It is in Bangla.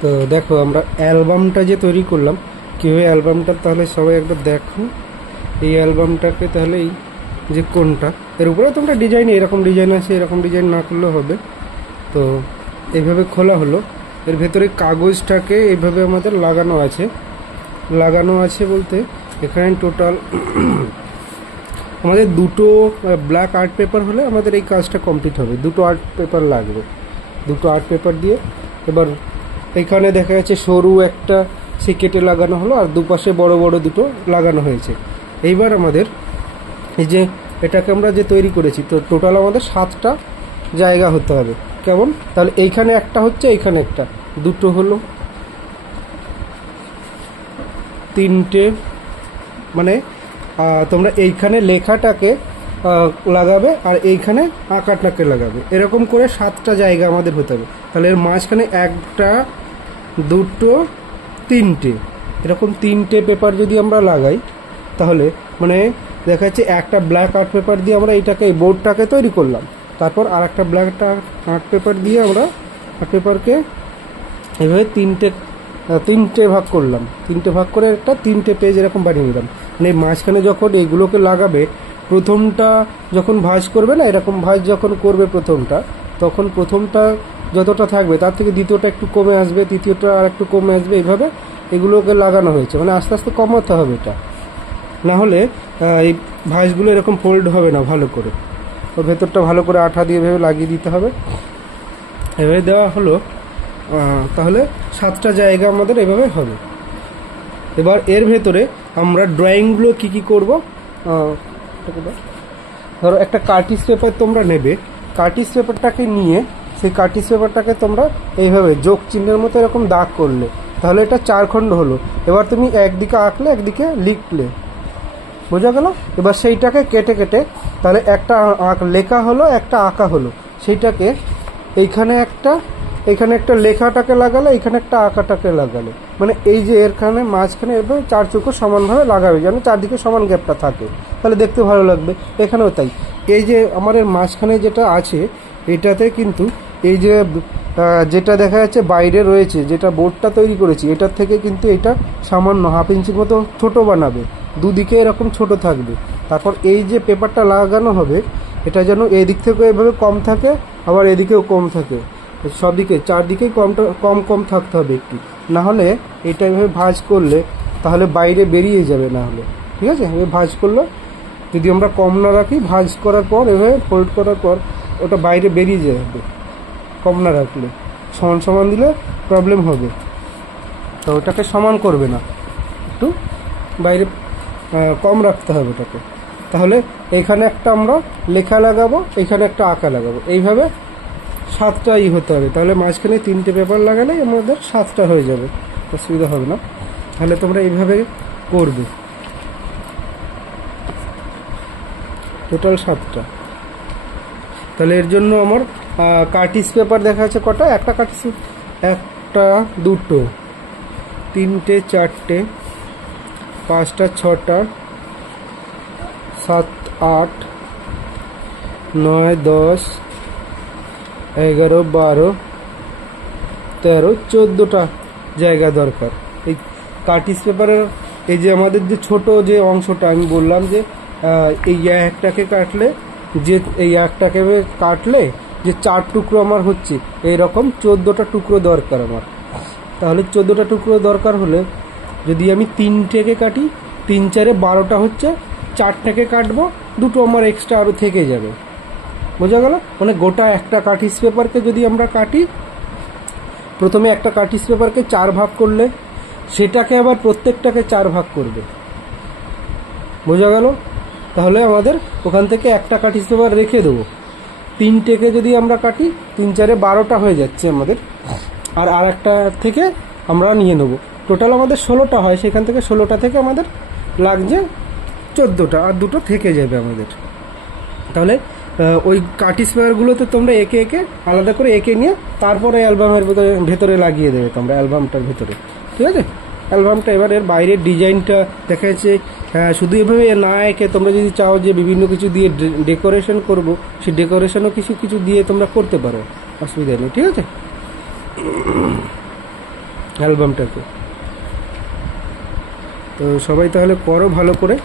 তো দেখো আমরা অ্যালবামটা যে তৈরি করলাম, কীভাবে অ্যালবামটা তাহলে সবাই একবার দেখো। এই অ্যালবামটাকে তাহলে এই যে কোনটা এর উপরে তোমরা ডিজাইন, এরকম ডিজাইন আছে, এরকম ডিজাইন না করলেও হবে। তো এইভাবে খোলা হলো, এর ভেতরে কাগজটাকে এইভাবে আমাদের লাগানো আছে বলতে এখানে টোটাল আমাদের দুটো ব্ল্যাক আর্ট পেপার হলে আমাদের এই কাজটা কমপ্লিট হবে। দুটো আর্ট পেপার লাগবে, দুটো আর্ট পেপার দিয়ে এবার এখানে দেখা যাচ্ছে সরু একটা সে কেটে লাগানো হলো, আর দুপাশে বড় বড় দুটো লাগানো হয়েছে। এইবার আমাদের এই যে এটাকে আমরা যে তৈরি করেছি, তো টোটাল আমাদের 7টা জায়গা হতে হবে। কেমন? তাহলে এইখানে একটা হচ্ছে, এইখানে একটা, দুটো হলো, 3টে, মানে তোমরা এইখানে লেখাটাকে লাগাবে আর এইখানে আঁকাটাকে লাগাবে, এরকম করে 7টা জায়গা আমাদের হতে হবে। তাহলে এর মাঝখানে 1টা 2টো 3টে, এরকম 3টে পেপার যদি আমরা লাগাই তাহলে মানে দেখা যাচ্ছে একটা ব্ল্যাক আর্ট পেপার দিয়ে আমরা এইটাকে, এই বোর্ডটাকে তৈরি করলাম, তারপর আর একটা ব্ল্যাক আর্ট পেপার দিয়ে আমরা আর্ট পেপারকে এভাবে তিনটে ভাগ করলাম, 3টে ভাগ করে একটা 3টে পেজ এরকম বানিয়ে নিলাম। মানে মাঝখানে যখন এইগুলোকে লাগাবে, প্রথমটা যখন ভাঁজ করবে না, এরকম ভাঁজ যখন করবে প্রথমটা, তখন প্রথমটা যতটা থাকবে তার থেকে দ্বিতীয়টা একটু কমে আসবে, তৃতীয়টা আর একটু কমে আসবে, এইভাবে এগুলোকে লাগানো হয়েছে। মানে আস্তে আস্তে কমাতে হবে এটা, না হলে এই ভাঁজগুলো এরকম ফোল্ড হবে না ভালো করে। তো ভেতরটা ভালো করে আঠা দিয়ে এভাবে লাগিয়ে দিতে হবে। এভাবে দেওয়া হলো, তাহলে 7টা জায়গা আমাদের এভাবে হবে। এবার এর ভেতরে আমরা ড্রয়িংগুলো কি করব, ধরো একটা কার্টিজ পেপার তোমরা নেবে, কার্টিজ পেপারটাকে নিয়ে সেই কার্টিজ পেপারটাকে তোমরা এইভাবে যোগ চিহ্নের মতো এরকম দাগ করলে, তাহলে এটা 4 খণ্ড হলো। এবার তুমি একদিকে আঁকলে, একদিকে লিখলে, বোঝা গেল? এবার সেইটাকে কেটে কেটে তাহলে একটা লেখা হলো, একটা আঁকা হলো। সেইটাকে এইখানে একটা লেখাটাকে লাগালে, এইখানে একটা আঁকাটাকে লাগালে, মানে এই যে এরখানে মাঝখানে এভাবে 4 চৌকো সমানভাবে লাগাবে, যেন চারদিকে সমান গ্যাপটা থাকে, তাহলে দেখতে ভালো লাগবে। এখানেও তাই, এই যে আমাদের মাঝখানে যেটা আছে এটাতে কিন্তু এই যে যেটা দেখা যাচ্ছে বাইরে রয়েছে, যেটা বোর্ডটা তৈরি করেছি, এটার থেকে কিন্তু এটা সামান্য 1/2 ইঞ্চির মতো ছোট বানাবে, দুদিকে এরকম ছোট থাকবে। তারপর এই যে পেপারটা লাগানো হবে, এটা যেন এদিক থেকে এভাবে কম থাকে, আবার এদিকেও কম থাকে, সব দিকে চারদিকেই কম থাকতে হবে একটু, না হলে এটা এভাবে ভাঁজ করলে তাহলে বাইরে বেরিয়ে যাবে, না হলে ঠিক আছে। এভাবে ভাঁজ করলে যদি আমরা কম না রাখি, ভাঁজ করার পর এভাবে ফোল্ড করার পর ওটা বাইরে বেরিয়ে যাবে, কম না রাখলে। সমান সমান দিলে প্রবলেম হবে, তো ওটাকে সমান করবে না, একটু বাইরে কম রাখতে হবে ওটাকে। তাহলে এখানে একটা আমরা লেখা লাগাবো, এখানে একটা আঁকা লাগাবো, এইভাবে 7টাই হতে হবে। তাহলে মাঝখানে 3টে পেপার লাগালে আমাদের 7টা হয়ে যাবে, অসুবিধা হবে না। তাহলে তোমরা এইভাবে করবে, টোটাল 7টা। তাহলে এর জন্য আমার কার্টিজ পেপার দেখা যাচ্ছে কটা, একটা কার্টিজ, 1টা 2টো 3টে 4টে 5টা 6টা 7 8 9 10 11 12 13 14টা জায়গা দরকার এই কার্টিজ পেপারের। এই যে আমাদের যে ছোট যে অংশটা আমি বললাম যে এই একটাকে কাটলে, যে এই একটাকে কাটলে যে 4 টুকরো আমার হচ্ছে, এইরকম 14টা টুকরো দরকার আমার। তাহলে 14টা টুকরো দরকার হলে যদি আমি 3টেকে কাটি, 3 4 12টা হচ্ছে, 4টাকে কাটবো, দুটো আমার এক্সট্রা আরও থেকে যাবে, বোঝা গেল? মানে গোটা একটা কার্টিজ পেপারকে যদি আমরা কাটি, প্রথমে একটা কার্টিজ পেপারকে 4 ভাগ করলে সেটাকে আবার প্রত্যেকটাকে 4 ভাগ করবে, বোঝা গেল? তাহলে আমাদের ওখান থেকে একটা কার্টিজ পেপার রেখে দেবো। 3টেকে যদি আমরা কাটি, 3 4 12টা হয়ে যাচ্ছে আমাদের, আর একটা থেকে আমরা নিয়ে নেবো। টোটাল আমাদের 16টা হয়, সেখান থেকে 16টা থেকে আমাদের লাগছে 14টা, আর দুটো থেকে যাবে আমাদের। তাহলে ওই কার্টিজ পেপারগুলোতে তোমরা একে একে আলাদা করে এঁকে নিয়ে তারপরে অ্যালবামের ভেতরে লাগিয়ে দেবে তোমরা, অ্যালবামটার ভেতরে, ঠিক আছে? অ্যালবামটা এবার এর বাইরের ডিজাইনটা দেখা যাচ্ছে শুধু এভাবে না এঁকে তোমরা যদি চাও যে বিভিন্ন কিছু দিয়ে ডেকোরেশন করবো, সেই ডেকোরেশনও কিছু দিয়ে তোমরা করতে পারো, অসুবিধা নেই, ঠিক আছে? অ্যালবামটাকে। তো সবাই তাহলে করো ভালো করে।